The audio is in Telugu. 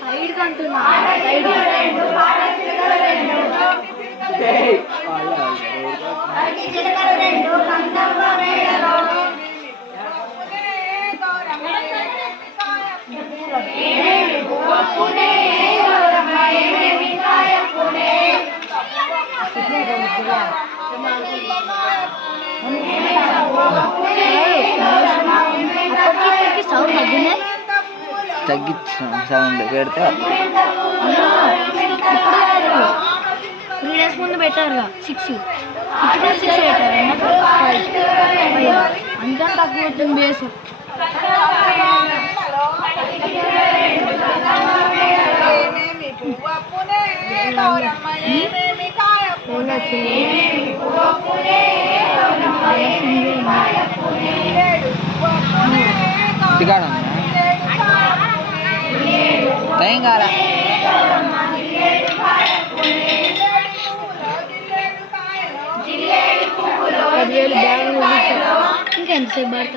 సైడ్ కంటున్నా సౌండ్ తగ్గించిన సౌండ్ పెడితే 3 days ముందు పెట్టారుగా 6 ఇప్పుడు 6 పెట్టారు అంతా తక్కువ వచ్చింది బేస్ ఇంటికాడ టైం కాలా 10,000 బ్యాగులు ఇంకా ఎంతసేపు పడుతుంది